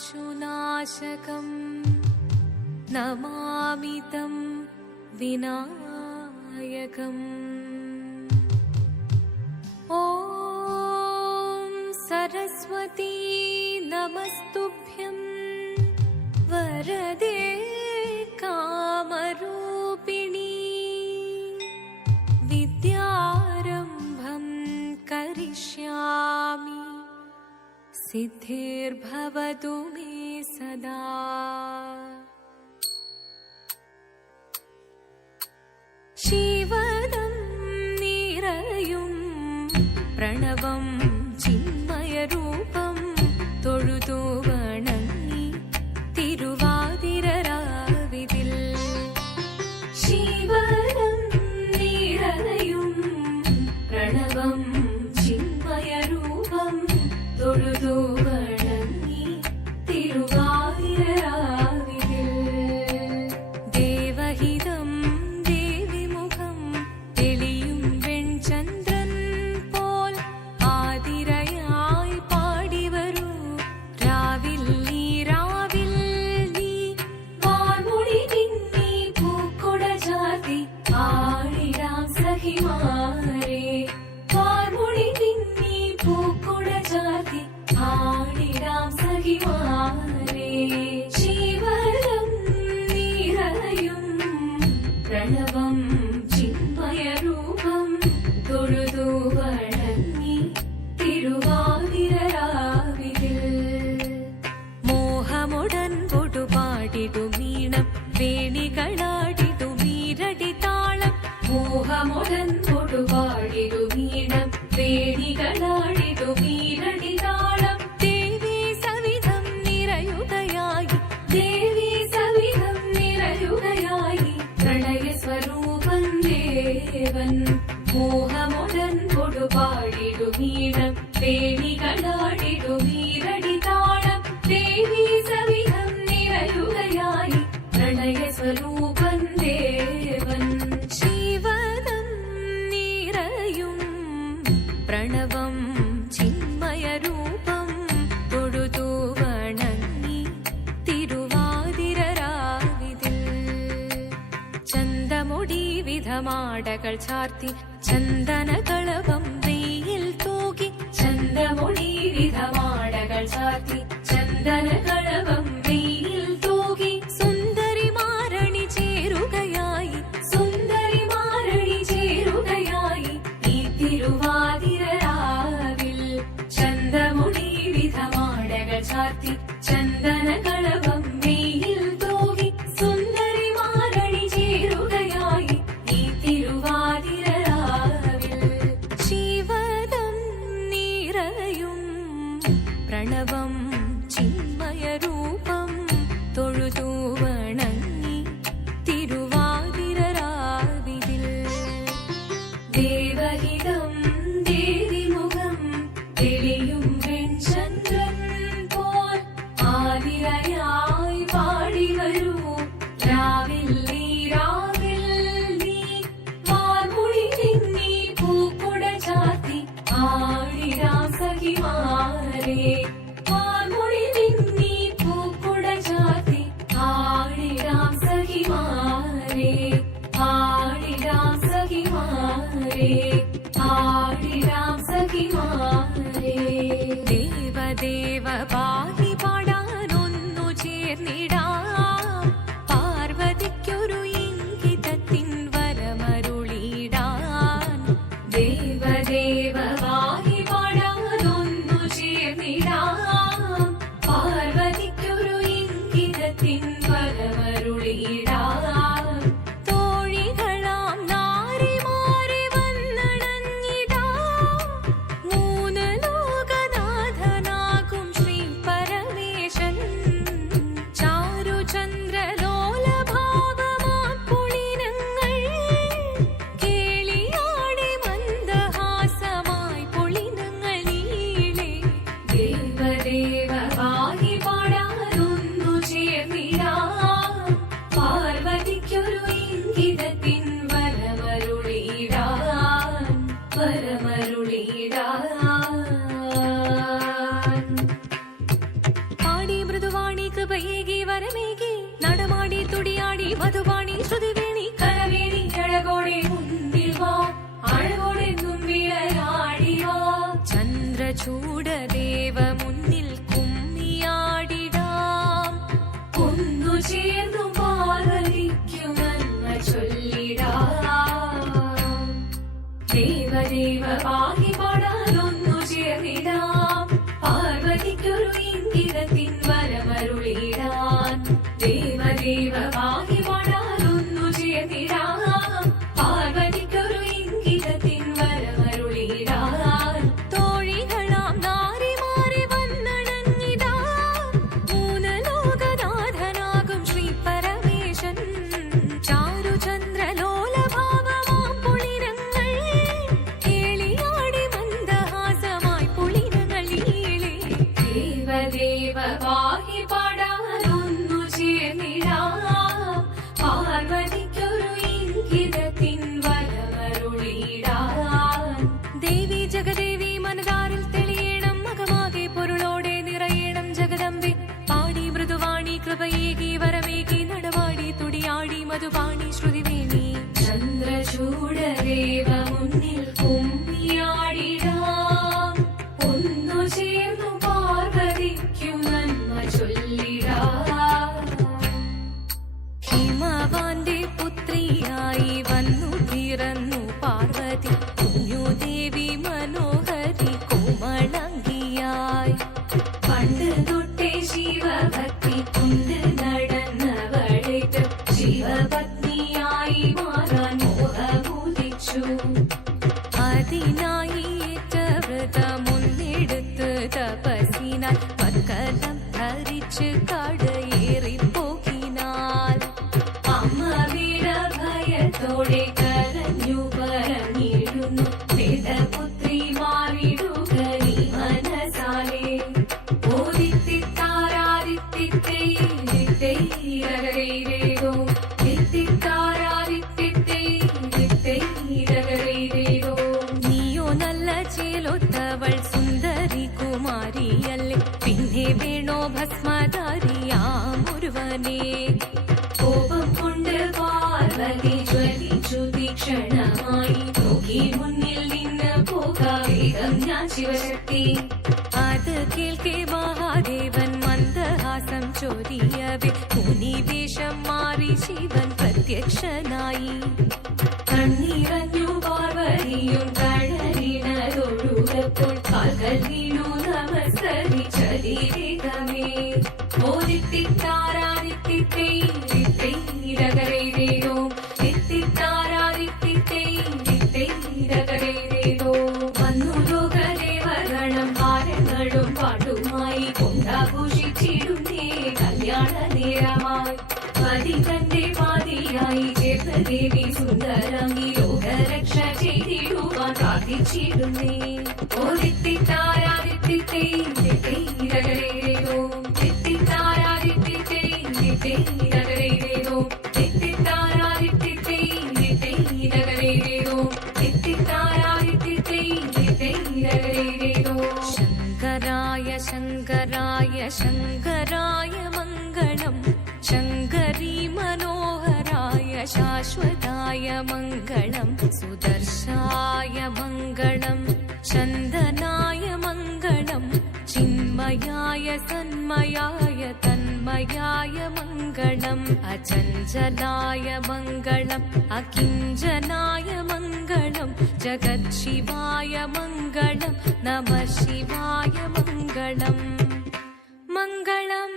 पशुनाशकम् नमामि तं विनायकम्। ॐ सरस्वती नमस्तुभ्यं वरदे कामरूपिणी विद्यारम्भं करिष्यामि सिद्धिर्भवतु मे सदा। शिवदं निरयुं प्रणवं चिन्मयरूपं തൊഴുതു വണങ്ങി തിരുവാതിരരാവിതിൽ ശിവനം നിറയും പ്രണവം ചിന്മയരൂപം തൊഴുതു വണങ്ങി തിരുവാതിരരാവിതിൽ ദേവഹിതം ദേവിമുഖം തെളിയും വെൺചന്ദ്രൻ പോൽ ആതിരയായി പാടിവരൂ രാവിൽ നീ വാർമുടി നിന്നി പൂക്കുട ചാർത്തി ആടിടാം സഖിമാരേ വാർമുടി നിന്നി പൂക്കുട ചാർത്തി ആടിടാം സഖിമാരേ ശിവനം നിറയും പ്രണവം ചിന്മയരൂപം തൊഴുതു വണങ്ങി തിരുവാതിരരാവിതിൽ മോഹമുടൻ പൊടുപാടിടുമീണം വേണികളാടിടുമീരടി താളം മോഹമുടൻ പൊടുപാടിടുമീണം വേണികളാടിടുമീരടി താളം ദേവി സവിധം നിറയുകയായി ദേവി സവിധം നിറയുകയായി പ്രണയ സ്വരൂപൻ ദേവൻ മോഹമുടൻ പൊടുപാടിടുമീണം വേണികളാടിടുമീരടി താളം ദേവി സവിധം നിറയുകയായി പ്രണയ സ്വരൂപൻ ദേവൻ ശിവനം നിറയും പ്രണവം ചിന്മയരൂപം തൊഴുതു വണങ്ങി തിരുവാതിരരാവിതിൽ ചന്തമുടി വിധമാടകൾ ചാർത്തി ചന്ദനകളവം വെയിൽ തൂകി ചന്തമുടി വിധമാടകൾ ചാർത്തി ചന്ദനകളവം വെയിൽ തൂകി സുന്ദരിമാരണി ചേരുകയായി സുന്ദരിമാരണി ചേരുകയായി ഈ തിരുവാതിരരാവിൽ ചന്തമുടി വിധമാടകൾ ചാർത്തി ചന്ദനകളവം വെയിൽ തൂകി സുന്ദരിമാരണി ചേരുകയായി ഈ തിരുവാതിരരാവിൽ ശിവദം നിറയും പ്രണവം ചിന്മയരൂപം തൊഴുതു വണങ്ങി തിരുവാതിരരാവിതിൽ ദേവഹിതം ദേവിമുഖം തെളിയും വെൺചന്ദ്രൻ പോൽ ആതിരയായി പാടിവരൂ രാവിൽ നീ വാർമുടി നിന്നി പൂക്കുട ചാർത്തി ആടിടാം സഖിമാരേ വാർമുടി നിന്നി പൂക്കുട ചാർത്തി ആടിടാം സഖിമാരേ ആടിടാം സഖിമാരേ ആടിടാം സഖിമാരേ ദേവദേവ പാഹി പാടാനൊന്നു ചേർന്നിടാം പാർവതിക്കൊരു ഇംഗിതത്തിൻ വരമരുളിടാൻ ദേവദേവ പാഹി പാടാനൊന്നു ചേർന്നിടാം പാർവതിക്കൊരു ഇംഗിതത്തിൻ വരമരുളിടാൻ തോഴികളാം നാരിമാരെ വന്നണഞ്ഞിടാം മൂന്ന് ലോകനാഥനാകും ശ്രീ പരമേശൻ ചാരുചന്ദ്രലോലഭാവമാം പുളിനങ്ങൾ കേളിയാടി മന്ദഹാസമായി പുളിനങ്ങൾ നീളെ ദേവദേവ വാഹി പാടാനൊന്നു ചേർന്നിടാം പാർവതിക്കൊരു ഇംഗിതത്തിൻ വരമരുളിടാൻ വരമരുളിടാൻ പാടി മൃദുവാ ദേവദേവ പാഹി പാടാനൊന്നു ചേർന്നിടാം പാർവതിക്കൊരു ഇംഗിതത്തിൻ വരമരുളിടാൻ ദേവദേവ പാഹി പാടാനൊന്നു ചേർന്നിടാം പാർവതിക്കൊരു ഇംഗിതത്തിൻ വരമരുളിടാൻ തോഴികളാം നാരിമാരെ വന്നണഞ്ഞിതാ മൂന്ന് ലോകനാഥനാകും ശ്രീ പരമേശൻ ചാരുചന്ദ്രലോലഭാവമാം പുളിരങ്ങൾ കേളിയാടി മന്ദഹാസമായി പുളിരങ്ങൾ ഈളെ ദേവദേവ പാഹി പാടാനൊന്നു ചേർന്നിടാം പാർവതിക്കൊരു ഇംഗിതത്തിൻ വരമരുളിടാൻ ദേവി ജഗദേവി മനതാരിൽ തെളിയണം മകമാകെ പൊരുളോടെ നിറയണം ജഗദമ്പെ പാടി മൃദുവാണി കൃപയേകി വരമേകി നടവാടി തുടിയാടി മധുപാണി ശ്രുതിവേണി ചന്ദ്രചൂഡദേവ മുന്നിൽ കുമ്മിയാടിടാം ഒന്നു ചേർന്നു പാർവതിക്കു നന്മ ചൊല്ലിടാം ഹിമവാന്റെ പുത്രിയായി വന്നു പിറന്നു പാർവതി കുഞ്ഞുദേവി മനോഹരി കോമളങ്കിയായി പണ്ട് തൊട്ടേ ശിവഭക്തി കൊണ്ട് നടന്നവളേറ്റ് ശിവപത്നിയായി മാറാൻ മോഹമുദിച്ചു അതിനായി ഏറ്റ വ്രതമൊന്നെടുത്ത് തപസ്സിനാൽ പത്കലം ധരിച്ച് കടയേറിപ്പോകിനാൽ അമ്മ വീര ഭയത്തോടെ കരഞ്ഞു പറഞ്ഞിരുന്നു വേദപുത്രി മാറിടുക നീ മനസാലെ നീയോ നല്ല ചേലൊത്തവൾ സുന്ദരി കുമാരിയല്ലേ പിന്നെ വേണോ ഭസ്മധാരിയാമൊരുവനെ കോപം കൊണ്ട് പാർവതി ജ്വലിച്ചു തീക്ഷണമായി നോക്കി മുന്നിൽ നിന്ന് പോകാവേഗം ഞാൻ ശിവശക്തി അത് കേൾക്കെ മഹാദേവൻ മന്ദഹാസം ചൊരിയവേ മുനിവേഷം മാറി ശിവൻ പ്രത്യക്ഷനായി കണ്ണീറഞ്ഞു പാർവതിയും കഴലിനതൊഴുകപ്പോൾ കാൽകൾ വീണു നമസ്കരിച്ചതിവേഗമേ ഓദിത്തിത്താരാദിത്തിത്തൈരകരൈരേതോ തിത്തിത്താരാദിത്തിത്തൈരകരൈരേതോ വന്നു ലോകദേവഗണം ഭാരങ്ങളും പാട്ടുമായി കൊണ്ടാഘോഷിച്ചിടുന്നേ കല്യാണ നേരമായി പതി തന്റെ പാതിയായി ചേർന്ന ദേവി സുന്ദരാംഗി ലോകരക്ഷ ചെയ്തിടുവാൻ പ്രാർത്ഥിച്ചിടുന്നേ ഓദിത്തിത്താരാദിത്തിത്തൈരകരൈരേതോ തിത്തിത്താരാദിത്തിത്തൈരകരൈരേതോ തിത്തിത്താരാദിത്തിത്തൈരകരൈരേതോ തിത്തിത്താരാദിത്തിത്തൈരകരൈരേതോ ശങ്കരായ ശങ്കരായ ശങ്കരായ മംഗളം ശങ്കരീ മനോഹരായ ശാശ്വതായ മംഗളം സുദർശായ മംഗളം ചന്ദനായ മംഗളം ചിന്മയായ സന്മയായ തന്മയായ മംഗളം അചഞ്ചലായ മംഗളം അകിഞ്ചനായ മംഗളം ജഗത്ശിവായ മംഗളം നമഃ ശിവായ മംഗളം മംഗളം